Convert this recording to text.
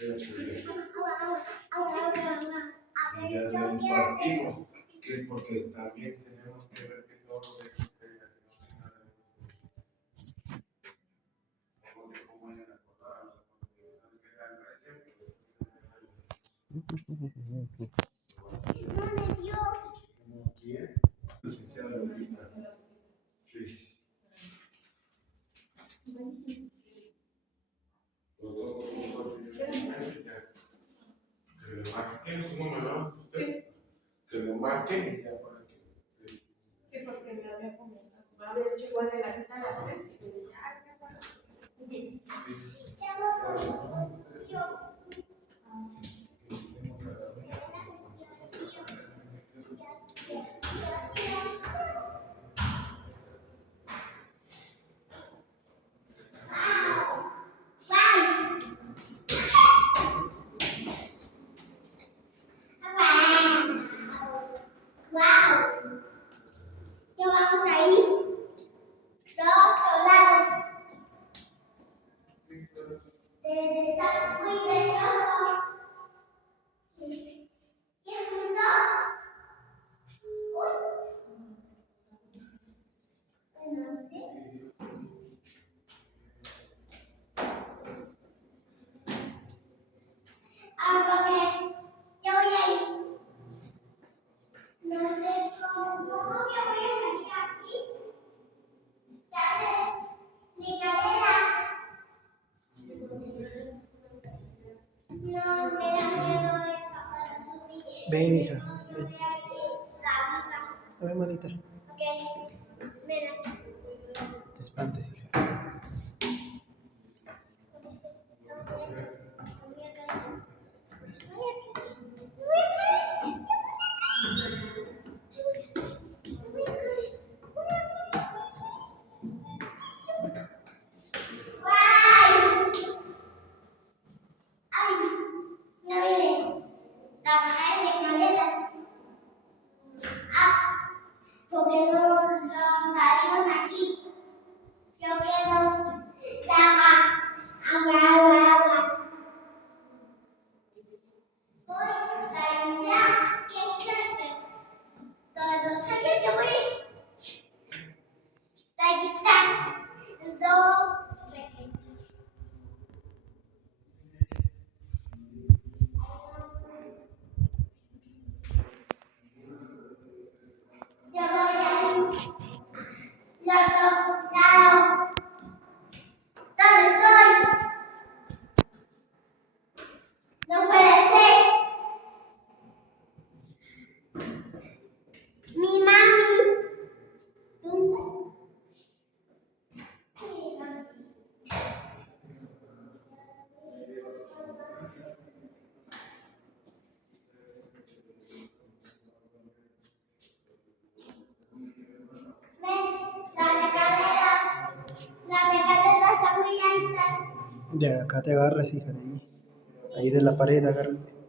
Y ya le impartimos, que es porque también tenemos que ver que todo lo que esté no sé cómo vayan a acordar, porque sabes que da ¿cómo quién? Licenciada Lolita. Sí. Los dos que le marquen su número, ¿sí? Que le marquen y ya para que sí. Sí, porque me había comentado. Me había dicho igual de la cita a las 3 y me dije, ay, qué bueno. Ya vamos ahí. Otro lado. Está muy precioso. ¿Qué gustó? Bueno, ¿sí? Porque yo voy ahí. No sé cómo que voy a salir aquí. Ya sé. Mi cadera. No, me da miedo para subir. Ven, hija. Ven. La Ven, manita. Ok. Mira. Te espantes, hija. Porque no salimos aquí. Yo quedo agua. Voy para allá, que cerca. Todo cerca que voy. Ahí está. Dos veces. Yo voy ahí. Lado. ¿Dónde estoy? No puede ser. Mi mami. ¿Dónde? Sí, mami. Ven, las escaleras están muy altas. De acá te agarras, hija, de ahí. Ahí de la pared, agárrate.